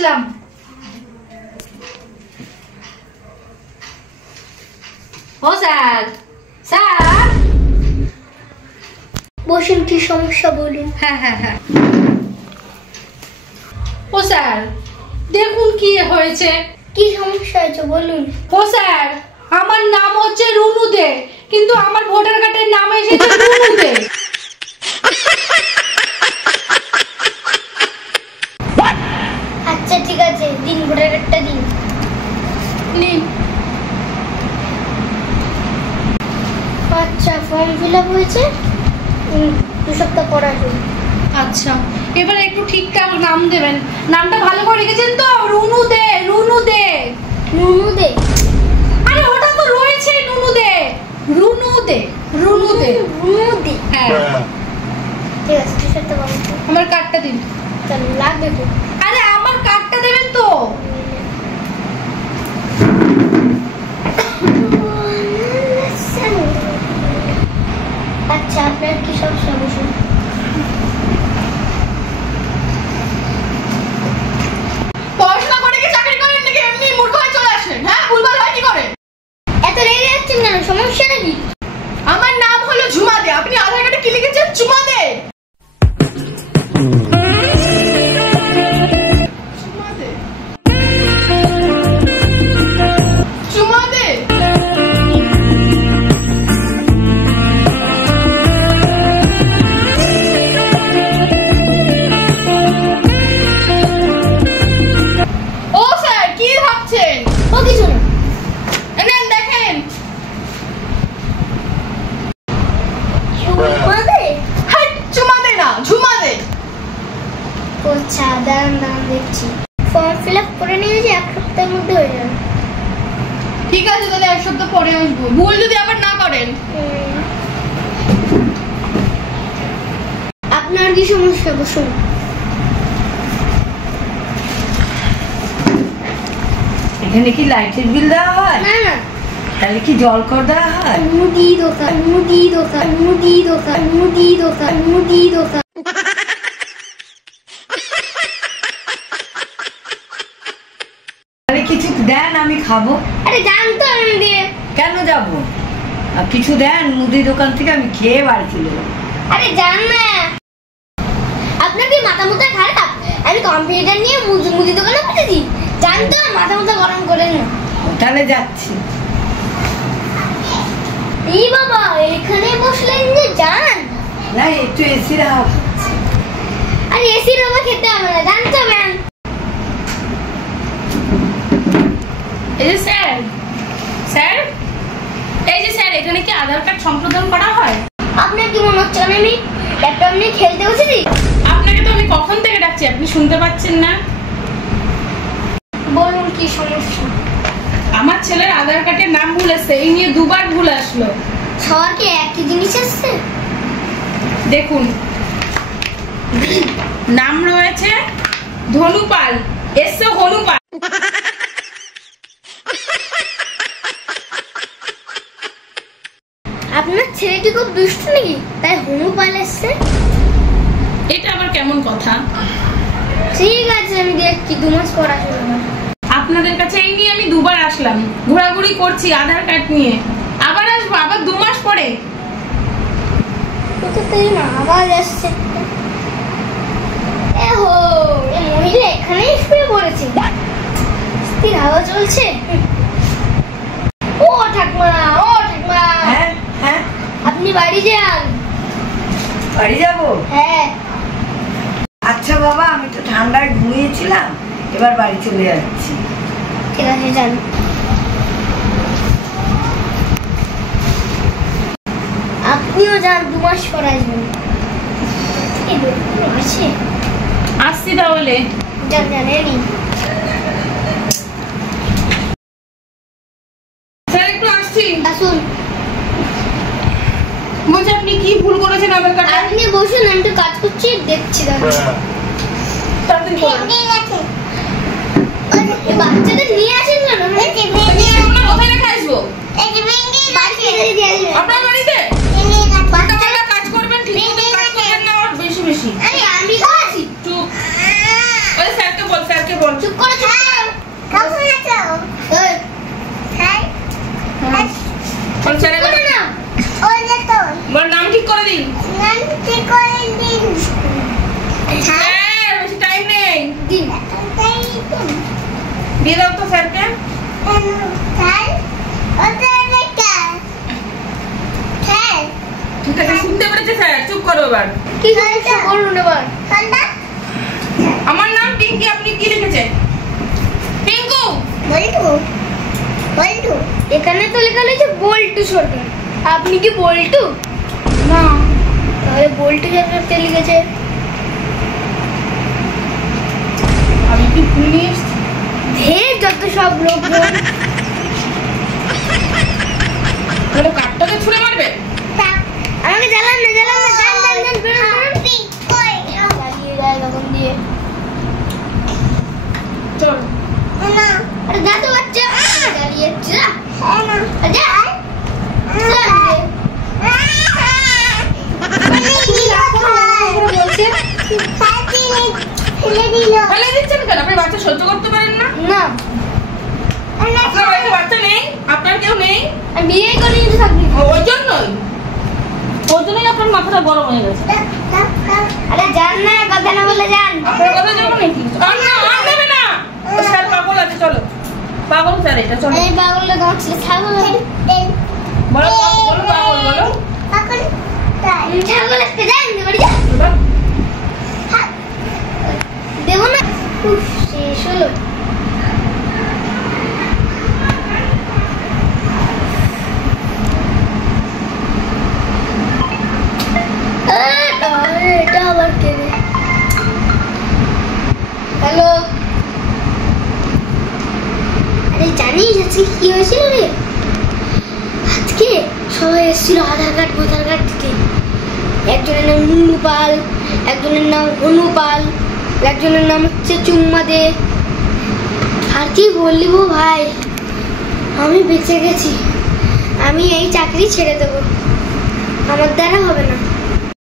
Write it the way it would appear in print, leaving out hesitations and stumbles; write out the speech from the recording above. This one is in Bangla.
আসলাম। ও স্যার, স্যার বসুন, কি সমস্যা বলুন। হ্যাঁ হ্যাঁ হ্যাঁ। ও স্যার দেখুন কি হয়েছে। কি সমস্যা হয়েছে বলুন। ও স্যার, আমার নাম হচ্ছে রুনু দে, কিন্তু আমার ভোটার কার্ডের নাম এসেছে রুনু দে। আচ্ছা ঠিক আছে, দিন ভোটার কার্ডটা দিন। নিন। আচ্ছা, ফর্ম ফিল আপ হয়েছে, 2 সপ্তাহ পর আসুন। আচ্ছা, এবার একটু ঠিকঠাক নাম দেবেন। নামটা ভালো করে রেখেছেন তো? রুনু দে, রুনু দে। নুনু দে? আরে ওটা তো রয়েছে নুনু দে, রুনু দে, রুনু দে। রুনু দে, হ্যাঁ ঠিক আছে। 2 সপ্তাহ পর আমার কার্ডটা দিন। তাহলে লাগবে তো। আরে আমার কার্ডটা দেবেন তো। আচ্ছা, আপনার কি সমস্যা বলুন। পড়াশোনা করে কি চাকরি করেন নাকি এমনি মূর্খ হয়ে চলে আসেন? হ্যাঁ, ভুলভাল হয় কি করে? এত রেগে যাচ্ছেন কেন? সমস্যা নাকি? আমার নাম হলো ঝুমা দে, আপনি আধার কার্ডে কি লিখেছেন? চুমা দে। চুমা দে। ও স্যার, কি ভাবছেন? ও কিছু না। এনেন দেখেন। চুমা দে? হাই, চুমা দে না, ঝুমা দে। আচ্ছা, দাঁড়ান দাঁড়ান দেখছি। ফর্ম ফিল আপ করে নিয়ে যে 1 সপ্তাহের মধ্যে হয়ে যাবে। ঠিক আছে, তাহলে 1 সপ্তাহ পরে আসবো, ভুল যদি আবার না করেন। আপনার কি সমস্যা বসুন। এখানে কি লাইটের বিল দেওয়া হয়? না না, তাহলে কি জল কর দেওয়া হয়? মুদি দোকান, মুদি দোকান, মুদি দোকান, মুদি দোকান, মুদি দোকান। তাহলে কিছু দেন, আমি খাবো। আরে জানতো আমি দিয়ে। কেন যাবো? কিছু দেন মুদি দোকান থেকে, আমি খেয়ে বাড়ি চলে যাবো। আরে জান না, আপনার কি মাথা মুথা খারাপ? আমি কম্পিউটার নিয়ে মুদি দোকানে বসেছি, জানতো মাথা মুথা গরম করে না। তাহলে যাচ্ছি। এই বাবা, এখানে বসলেন যে জান? না, একটু এসির হাওয়া খাচ্ছি। আরে এসির হাওয়া খেতে হবে না, জানতো ম্যাম। এই যে স্যার, স্যার এই যে স্যার, এখানে কি আধার কার্ড সম্পাদন করা হয়? আপনার কি মনে হচ্ছে আমি ল্যাপটপ নিয়ে খেলতে বসেছি? আপনাকে তো আমি কখন থেকে ডাকছি, আপনি শুনতে পাচ্ছেন না? বলুন কি সমস্যা। আমার ছেলের আধার কার্ডের নাম ভুল এসছে, এই নিয়ে 2 বার ভুল আসলো। সবার কি একই জিনিস এসছে? দেখুন, নাম রয়েছে ধনুপাল, এসছে হনুপাল। আপনার ছেলেটি খুব দুষ্ট নাকি, তাই হনুপাল এসছে? এটা আবার কেমন কথা? ঠিক আছে, আমি দেখছি 2 মাস পর আসবো। আপনাদের কাছে এই নিয়ে আমি 2 বার আসলাম, ঘোরাঘুরি করছি আধার কার্ড নিয়ে, আবার আসবো, আবার 2 মাস পরে। তো তাই না, আবার আসছে। এহো, এই মহিলা এখানেই শুয়ে পড়েছে, স্থির হাওয়া চলছে। ও ঠাকমা, ও ঠাকমা, হ্যাঁ হ্যাঁ, আপনি বাড়ি যান। বাড়ি যাবো? হ্যাঁ। আচ্ছা বাবা, আমি তো ঠান্ডায় ঘুমিয়েছিলাম, এবার বাড়ি চলে যাচ্ছি। ঠিক আছে, যান। আপনিও যান, 2 মাস পর আসবেন। আসে, আসছি তাহলে। যান যান, এনি। স্যার একটু আসছি। আসুন। বলছি আপনি কি ভুল করেছেন আধার কার্ডে? আপনি বসুন, আমি তো কাজ করছি, দেখছি। তাড়াতাড়ি বলুন। বাচ্চাদের নিয়ে আসেন না? আমরা কোথায় রেখে আসবো? আপনার বাড়িতে? বাচ্চারা কাজ করবেন, ঠিক মতো কাজ করবেন না, আর বেশি বেশি। আমি কাজ। চুপ। ওই স্যারকে বল, স্যারকে বল। চুপ বল স্যার করে না ওই যে তো বল নাম ঠিক করে দিন। নাম ঠিক করে দিন। স্যার বেশি টাইম নেই, দিন দিয়ে দাও তো স্যারকে। স্যার ওটা লেখা স্যার ঠিক আছে শুনতে পেরেছে স্যার, চুপ করো এবার। কি সমস্যা বলুন এবার। আমার নাম টিঙ্কি, আপনি কি লিখেছেন? টিঙ্কু বল্টু বল্টু এখানে তো লেখা রয়েছে বল্টু সরকার, আপনি কি বল্টু? না, তাহলে বল্টু সরকার কে লিখেছে? আমি কি ভুল নিয়ে এসেছি? হে যত সব লোক তাহলে কাঠটাকে ছুঁড়ে মারবে? আমাকে জ্বালান না জান চালিয়ে যায় তখন দিয়ে। চল আরে যা তো বাচ্চা চালিয়ে যা যা ফেলে দিচ্ছেন কেন? আপনি বাচ্চা সহ্য করতে পারেন না? না আপনার বাড়িতে বাচ্চা নেই? আপনার কেউ নেই? আমি বিয়ে করে নিতে থাকবি। ওই জন্যই আপনার মাথাটা গরম হয়ে গেছে। আরে যান না, কথা না বলে যান। আপনার কথা যাবো নাকি? আর নেবে না। ও স্যার পাগল আছে, চলো। পাগল স্যার এটা, চলো। এই পাগলটা তোমার ছেলে ছাগল বলো বলো পাগল বলো। ছাগল আসতে যান বাড়ি যা দেবো না। উফ শেষ হলো। এটা আবার কে? হ্যালো, আরে জানিস আজকে কি হয়েছিল রে? আজকে সবাই এসেছিল আধার কার্ড ভোটার কার্ড দিতে। একজনের নাম নুনু পাল, একজনের নাম হনু পাল, একজনের নাম হচ্ছে চুম্মা দে। আর কি বললি গো ভাই, আমি বেঁচে গেছি। আমি এই চাকরি ছেড়ে দেবো, আমার দ্বারা হবে না।